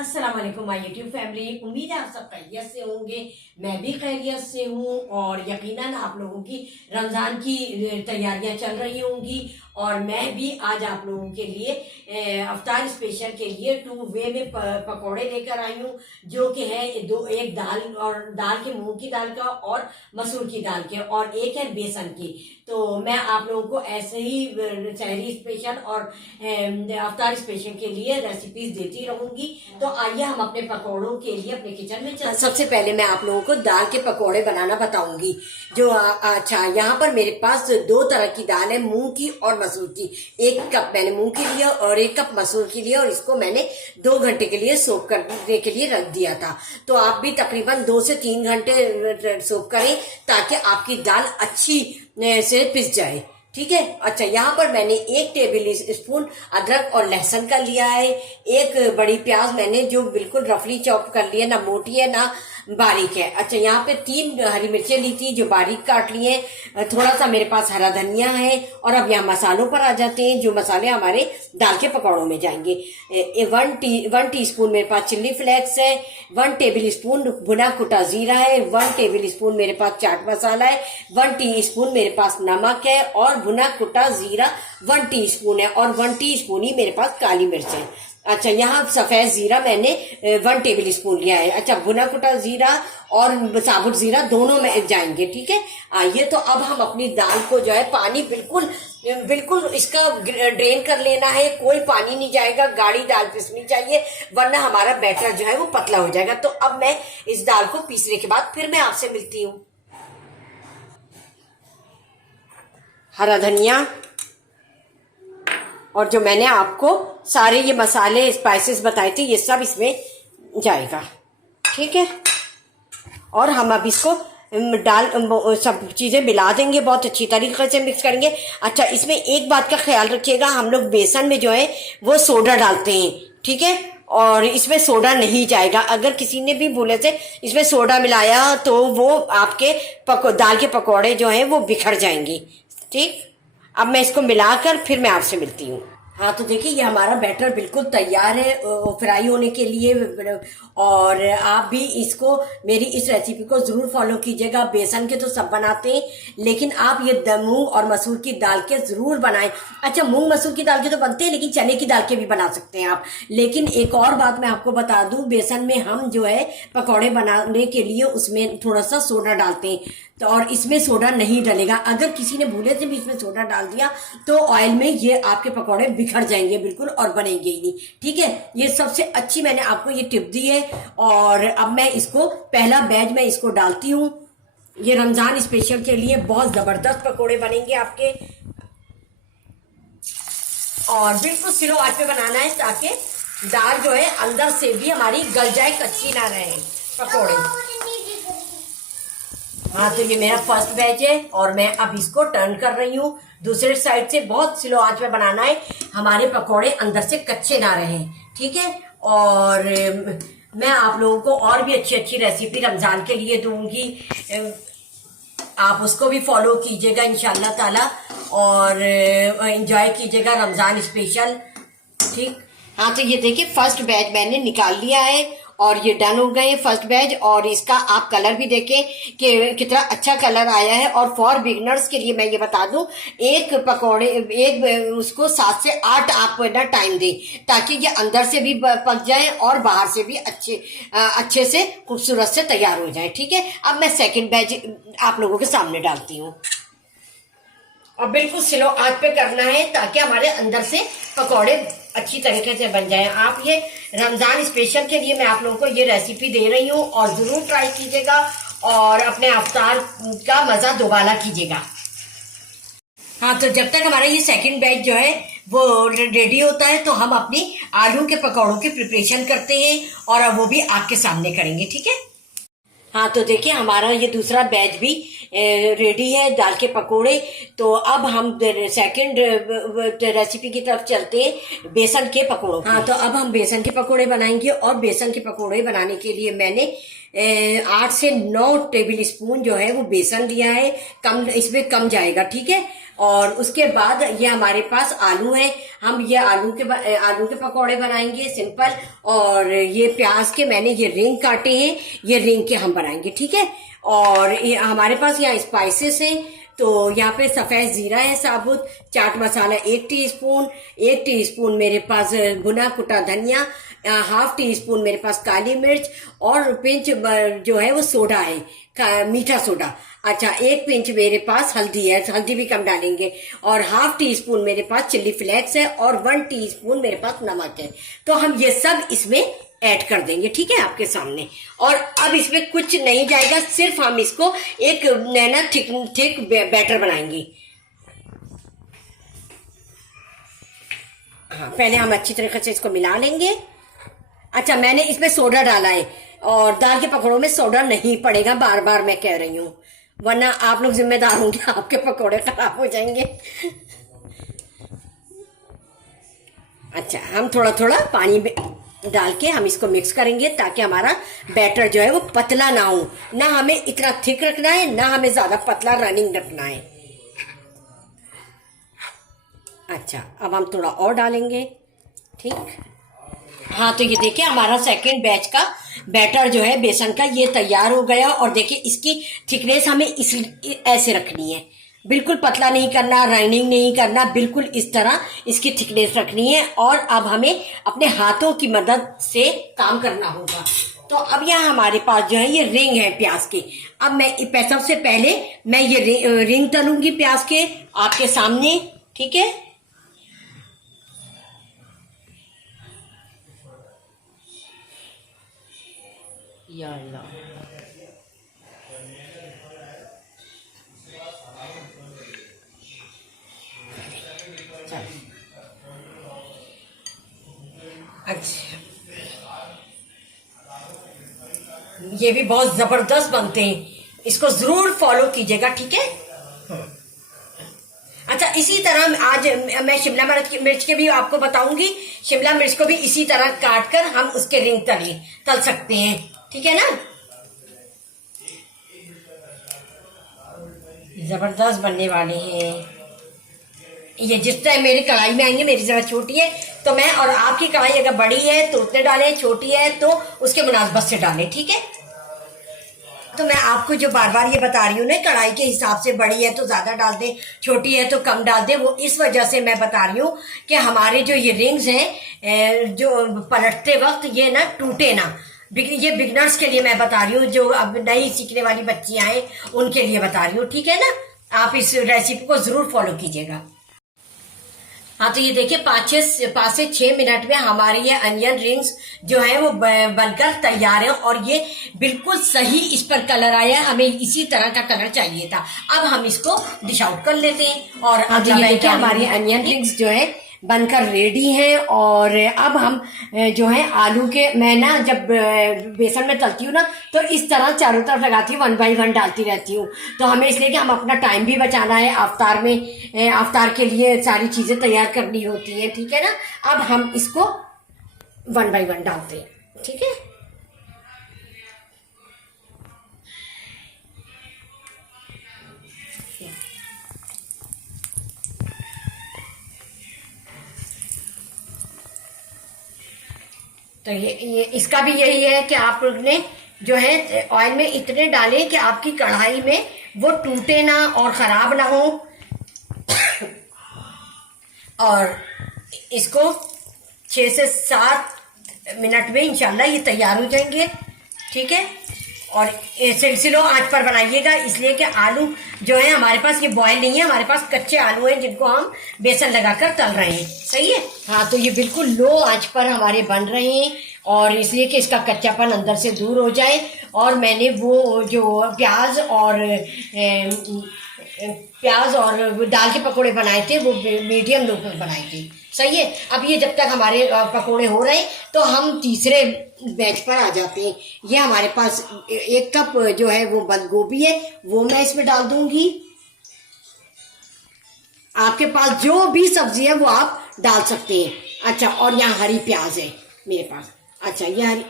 अस्सलाम वालेकुम my YouTube family. उम्मीद है आप सब खैरियत से होंगे। मैं भी खैरियत से हूँ और यकीनन आप लोगों की रमज़ान की तैयारियां चल रही होंगी। और मैं भी आज आप लोगों के लिए अफ्तार स्पेशल के लिए 2 वे में पकौड़े लेकर आई हूँ, जो कि है एक दाल और दाल के मूंग की दाल का और मसूर की दाल के, और एक है बेसन की। तो मैं आप लोगों को ऐसे ही सहरी स्पेशल और अफ्तार स्पेशल के लिए रेसिपीज देती रहूंगी। तो आइए हम अपने पकौड़ों के लिए अपने किचन में चलते। सबसे पहले मैं आप लोगों को दाल के पकौड़े बनाना बताऊंगी। जो अच्छा, यहाँ पर मेरे पास 2 तरह की दाल है, मूंग की और मसूर की। 1 कप मैंने मूंग की लिया और 1 कप मसूर की लिया, और इसको मैंने 2 घंटे के लिए सोक करने के लिए रख दिया था। तो आप भी तकरीबन 2 से 3 घंटे सोक करें ताकि आपकी दाल अच्छी से पिस जाए। ठीक है। अच्छा, यहाँ पर मैंने 1 टेबल स्पून अदरक और लहसुन का लिया है। 1 बड़ी प्याज मैंने जो बिल्कुल रफली चॉप कर लिया, ना मोटी है ना बारीक है। अच्छा, यहाँ पे 3 हरी मिर्चें ली थी जो बारीक काट लिए। थोड़ा सा मेरे पास हरा धनिया है। और अब यहाँ मसालों पर आ जाते हैं, जो मसाले हमारे दाल के पकौड़ों में जाएंगे। 1 टीस्पून मेरे पास चिल्ली फ्लेक्स है। 1 टेबल स्पून भुना कुटा जीरा है। 1 टेबल स्पून मेरे पास चाट मसाला है। 1 टीस्पून मेरे पास नमक है और भुना कुटा जीरा 1 टीस्पून है, और 1 टीस्पून ही मेरे पास काली मिर्च है। अच्छा, यहाँ सफेद जीरा मैंने 1 टेबल स्पून लिया है। अच्छा, भुना कुटा जीरा और साबुत जीरा दोनों में जाएंगे। ठीक है। आइए, तो अब हम अपनी दाल को जो है पानी बिल्कुल बिल्कुल इसका ड्रेन कर लेना है। कोई पानी नहीं जाएगा, गाढ़ी दाल पिसनी चाहिए, वरना हमारा बैटर जो है वो पतला हो जाएगा। तो अब मैं इस दाल को पीसने के बाद फिर मैं आपसे मिलती हूँ। हरा धनिया, और जो मैंने आपको सारे ये मसाले स्पाइसेस बताए थे, ये सब इसमें जाएगा। ठीक है। और हम अब इसको सब चीजें मिला देंगे, बहुत अच्छी तरीके से मिक्स करेंगे। अच्छा, इसमें एक बात का ख्याल रखिएगा, हम लोग बेसन में जो है वो सोडा डालते हैं। ठीक है। और इसमें सोडा नहीं जाएगा। अगर किसी ने भी भूले से इसमें सोडा मिलाया तो वो आपके दाल के पकौड़े जो हैं वो बिखर जाएंगे। ठीक। अब मैं इसको मिलाकर फिर मैं आपसे मिलती हूँ। हाँ, तो देखिए ये हमारा बैटर बिल्कुल तैयार है फ्राई होने के लिए। और आप भी इसको, मेरी इस रेसिपी को जरूर फॉलो कीजिएगा। बेसन के तो सब बनाते हैं, लेकिन आप ये मूंग और मसूर की दाल के जरूर बनाएं। अच्छा, मूंग मसूर की दाल के तो बनते हैं, लेकिन चने की दाल के भी बना सकते हैं आप। लेकिन एक और बात मैं आपको बता दूं, बेसन में हम जो है पकौड़े बनाने के लिए उसमें थोड़ा सा सोडा डालते हैं, तो और इसमें सोडा नहीं डलेगा। अगर किसी ने भूले से भी इसमें सोडा डाल दिया तो ऑयल में ये आपके पकौड़े बिखर जाएंगे बिल्कुल, और बनेंगे ही नहीं। ठीक है। ये सबसे अच्छी मैंने आपको ये टिप दी है। और अब मैं इसको पहला बैच में इसको डालती हूँ। ये रमजान स्पेशल के लिए बहुत जबरदस्त पकौड़े बनेंगे आपके। और बिल्कुल स्लो आंच पे बनाना है ताकि दाल जो है अंदर से भी हमारी गल जाए, कच्ची ना रहे पकौड़े। हाँ, तो ये मेरा फर्स्ट बैच है और मैं अब इसको टर्न कर रही हूँ दूसरे साइड से। बहुत स्लो आंच पे बनाना है, हमारे पकौड़े अंदर से कच्चे ना रहे। ठीक है। और मैं आप लोगों को और भी अच्छी अच्छी रेसिपी रमजान के लिए दूंगी, आप उसको भी फॉलो कीजिएगा इंशाल्लाह ताला, और एंजॉय कीजिएगा रमजान स्पेशल। ठीक। हाँ, तो ये देखिए फर्स्ट बैच मैंने निकाल लिया है और ये डन हो गए फर्स्ट बैच। और इसका आप कलर भी देखें कि कितना अच्छा कलर आया है। और फॉर बिगनर्स के लिए मैं ये बता दूं, एक पकौड़े उसको 7 से 8 आप ना टाइम दें, ताकि ये अंदर से भी पक जाए और बाहर से भी अच्छे से खूबसूरत से तैयार हो जाए। ठीक है। अब मैं सेकंड बैच आप लोगों के सामने डालती हूँ। और बिल्कुल स्लो आंच पे करना है ताकि हमारे अंदर से पकौड़े अच्छी तरीके से बन जाएं। आप ये रमजान स्पेशल के लिए मैं आप लोगों को ये रेसिपी दे रही हूँ, और जरूर ट्राई कीजिएगा और अपने अफ्तार का मजा दोबारा कीजिएगा। हाँ, तो जब तक हमारा ये सेकंड बैच जो है वो रेडी होता है, तो हम अपनी आलू के पकौड़ों की प्रिपरेशन करते हैं, और अब वो भी आपके सामने करेंगे। ठीक है। हाँ, तो देखिए हमारा ये दूसरा बैच भी रेडी है, दाल के पकोड़े। तो अब हम सेकंड रेसिपी की तरफ चलते हैं, बेसन के पकोड़ों। हाँ, तो अब हम बेसन के पकोड़े बनाएंगे। और बेसन के पकोड़े बनाने के लिए मैंने 8 से 9 टेबल स्पून जो है वो बेसन लिया है, कम इसमें कम जाएगा, ठीक है। और उसके बाद ये हमारे पास आलू है, हम ये आलू के पकौड़े बनाएंगे सिंपल। और ये प्याज के मैंने ये रिंग काटे हैं, ये रिंग के हम बनाएंगे, ठीक है। और ये हमारे पास यहाँ स्पाइसेस हैं, तो यहाँ पे सफेद जीरा है साबुत, चाट मसाला 1 टीस्पून, 1 टीस्पून मेरे पास भुना कुटा धनिया, ½ टीस्पून मेरे पास काली मिर्च, और पिंच जो है वो सोडा है, मीठा सोडा। अच्छा, 1 पिंच मेरे पास हल्दी है, हल्दी भी कम डालेंगे। और ½ टीस्पून मेरे पास चिल्ली फ्लेक्स है, और 1 टीस्पून मेरे पास नमक है। तो हम ये सब इसमें ऐड कर देंगे, ठीक है, आपके सामने। और अब इसमें कुछ नहीं जाएगा, सिर्फ हम इसको एक नैना थिक बैटर बनाएंगे। हाँ, पहले हम अच्छी तरीके से इसको मिला लेंगे। अच्छा, मैंने इसमें सोडा डाला है, और दाल के पकौड़ों में सोडा नहीं पड़ेगा, बार बार मैं कह रही हूँ, वरना आप लोग जिम्मेदार होंगे, आपके पकौड़े खराब हो जाएंगे। अच्छा, हम थोड़ा थोड़ा पानी डाल के हम इसको मिक्स करेंगे, ताकि हमारा बैटर जो है वो पतला ना हो, ना हमें इतना थिक रखना है, ना हमें ज्यादा पतला रनिंग रखना है। अच्छा, अब हम थोड़ा और डालेंगे, ठीक। हाँ, तो ये देखिए हमारा सेकंड बैच का बैटर जो है बेसन का ये तैयार हो गया। और देखिए इसकी थिकनेस हमें ऐसे रखनी है, बिल्कुल पतला नहीं करना, रनिंग नहीं करना, बिल्कुल इस तरह इसकी थिकनेस रखनी है। और अब हमें अपने हाथों की मदद से काम करना होगा। तो अब यहाँ हमारे पास जो है ये रिंग है प्याज की। अब मैं सबसे पहले मैं ये रिंग तलूंगी प्याज के आपके सामने, ठीक है। या अल्लाह, अच्छा, ये भी बहुत जबरदस्त बनते हैं, इसको जरूर फॉलो कीजिएगा, ठीक है। अच्छा, इसी तरह आज मैं शिमला मिर्च के भी आपको बताऊंगी। शिमला मिर्च को भी इसी तरह काट कर हम उसके रिंग तल सकते हैं, ठीक है ना। जबरदस्त बनने वाले हैं ये। जिस टाइम मेरी कढ़ाई में आएंगे, मेरी जरा छोटी है तो मैं, और आपकी कढ़ाई अगर बड़ी है तो उतने डालें, छोटी है तो उसके मुनासबत से डालें, ठीक है। तो मैं आपको जो बार बार ये बता रही हूँ ना, कढ़ाई के हिसाब से बड़ी है तो ज्यादा डाल दें, छोटी है तो कम डाल दें, वो इस वजह से मैं बता रही हूँ कि हमारे जो ये रिंग्स हैं जो पलटते वक्त ये ना टूटे ना। ये बिगनर्स के लिए मैं बता रही हूँ, जो अब नई सीखने वाली बच्चियां हैं उनके लिए बता रही हूँ, ठीक है ना। आप इस रेसिपी को जरूर फॉलो कीजिएगा। हाँ, तो ये देखिए 5 से 6 मिनट में हमारे ये अनियन रिंग्स जो है वो बनकर तैयार है। और ये बिल्कुल सही इस पर कलर आया है, हमें इसी तरह का कलर चाहिए था। अब हम इसको डिश आउट कर लेते हैं। और अब ये देखिए हमारी अनियन रिंग्स जो है बनकर रेडी है। और अब हम जो है आलू के, मैं ना जब बेसन में तलती हूँ ना तो इस तरह चारों तरफ लगाती हूँ, 1 बाई 1 डालती रहती हूँ। तो हमें इसलिए कि हम अपना टाइम भी बचाना है, अफ्तार के लिए सारी चीजें तैयार करनी होती है, ठीक है ना। अब हम इसको 1 बाई 1 डालते हैं, ठीक है। तो ये इसका भी यही है कि आप लोग ने जो है ऑयल में इतने डालें कि आपकी कढ़ाई में वो टूटे ना और खराब ना हो। और इसको 6 से 7 मिनट में इंशाल्लाह ये तैयार हो जाएंगे, ठीक है। और सिलसिलो आंच पर बनाइएगा, इसलिए कि आलू जो है हमारे पास ये बॉयल नहीं है, हमारे पास कच्चे आलू हैं जिनको हम बेसन लगाकर तल रहे हैं, सही है। हाँ, तो ये बिल्कुल लो आंच पर हमारे बन रहे हैं, और इसलिए कि इसका कच्चापन अंदर से दूर हो जाए। और मैंने वो जो प्याज और दाल के पकोड़े बनाए थे वो मीडियम लो पर बनाए थे, सही है। अब ये जब तक हमारे पकोड़े हो रहे हैं तो हम तीसरे बैच पर आ जाते हैं। ये हमारे पास 1 कप जो है वो बंद गोभी है, वो मैं इसमें डाल दूंगी। आपके पास जो भी सब्जी है वो आप डाल सकते हैं। अच्छा, और यहाँ हरी प्याज है मेरे पास। अच्छा, ये हरी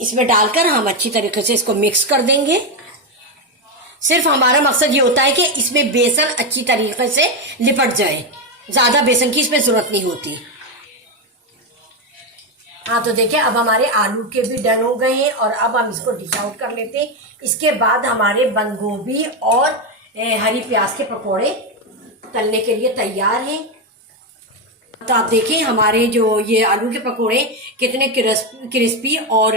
इसमें डालकर हम अच्छी तरीके से इसको मिक्स कर देंगे। सिर्फ हमारा मकसद ये होता है कि इसमें बेसन अच्छी तरीके से लिपट जाए, ज्यादा बेसन की इसमें जरूरत नहीं होती। हाँ तो देखिए अब हमारे आलू के भी डन हो गए हैं और अब हम इसको डिश आउट कर लेते हैं। इसके बाद हमारे बंद गोभी और हरी प्याज के पकोड़े तलने के लिए तैयार हैं। तो आप देखें हमारे जो ये आलू के पकोड़े कितने क्रिस्पी और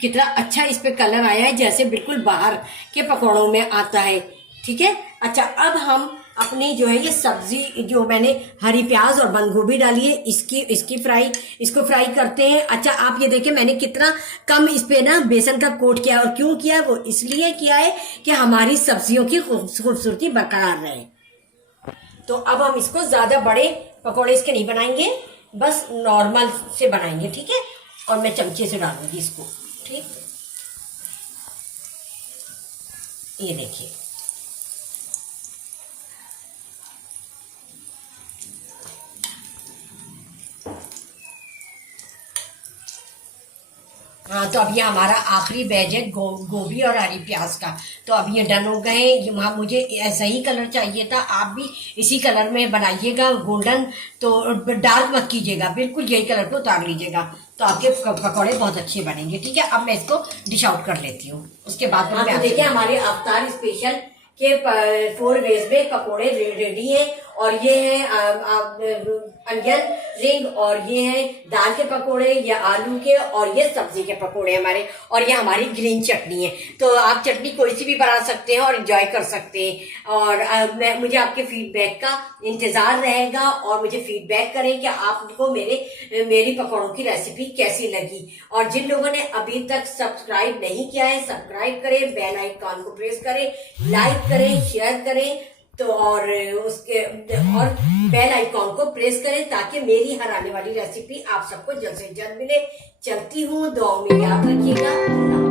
कितना अच्छा इस पे कलर आया है, जैसे बिल्कुल बाहर के पकोड़ों में आता है। ठीक है, अच्छा अब हम अपनी जो है ये सब्जी जो मैंने हरी प्याज और बंद गोभी डाली है इसको फ्राई करते हैं। अच्छा आप ये देखिए मैंने कितना कम इस पे ना बेसन का कोट किया, और क्यों किया है वो इसलिए किया है कि हमारी सब्जियों की खूबसूरती बरकरार रहे। तो अब हम इसको ज्यादा बड़े पकोड़े इसके नहीं बनाएंगे, बस नॉर्मल से बनाएंगे। ठीक है, और मैं चमचे से डालूंगी इसको। ठीक, ये देखिए हाँ तो अब ये हमारा आखिरी बैच है गोभी और हरी प्याज का। तो अब ये डन हो गए। वहाँ मुझे ऐसा ही कलर चाहिए था, आप भी इसी कलर में बनाइएगा, गोल्डन तो डार्क मत कीजिएगा, बिल्कुल यही कलर को उतार लीजिएगा, तो आपके पकौड़े बहुत अच्छे बनेंगे। ठीक है, अब मैं इसको डिश आउट कर लेती हूँ। उसके बाद तो देखिए हमारे अवतार स्पेशल के 4 वेज में पकौड़े रेडी है। और ये है अनियन रिंग, और ये है दाल के पकोड़े या आलू के, और ये सब्जी के पकोड़े हमारे, और ये हमारी ग्रीन चटनी है। तो आप चटनी कोई सी भी बना सकते हैं और एंजॉय कर सकते हैं। और मुझे आपके फीडबैक का इंतजार रहेगा, और मुझे फीडबैक करें कि आपको मेरी पकौड़ों की रेसिपी कैसी लगी। और जिन लोगों ने अभी तक सब्सक्राइब नहीं किया है सब्सक्राइब करें, बेल आइकॉन को प्रेस करें, लाइक करें, शेयर करें, तो और बेल आइकॉन को प्रेस करें ताकि मेरी हर आने वाली रेसिपी आप सबको जल्द से जल्द मिले। चलती हूँ, दुआओं में याद रखिएगा।